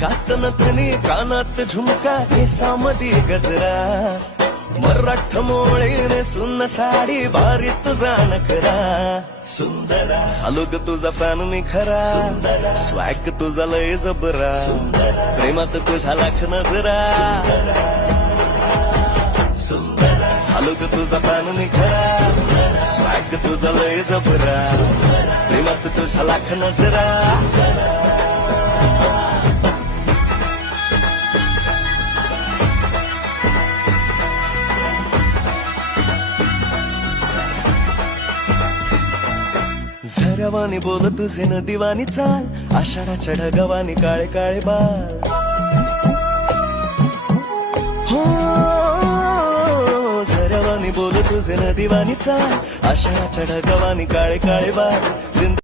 नाकात नथनी कानात झुमका केसामध्ये गजरा मराठ मोळीने सुन्न साडी बारी तुझा नखरा सुंदरा चालू ग तुझा फॅन मी खरा स्वॅग तुझा लय जबरा प्रेमात तुझा लाख नजरा चालू ग तुझा फॅन मी खरा स्वॅग तुझा लय जबरा प्रेमात तुझा लाख नजरा झऱ्यावानी बोल तुझे नदीवानी चाल आषाढाच्या ढगावानी काळे काळे बाल हो झऱ्यावानी बोल तुझे नदीवानी चाल आषाढाच्या ढगावानी काळे काळे बाल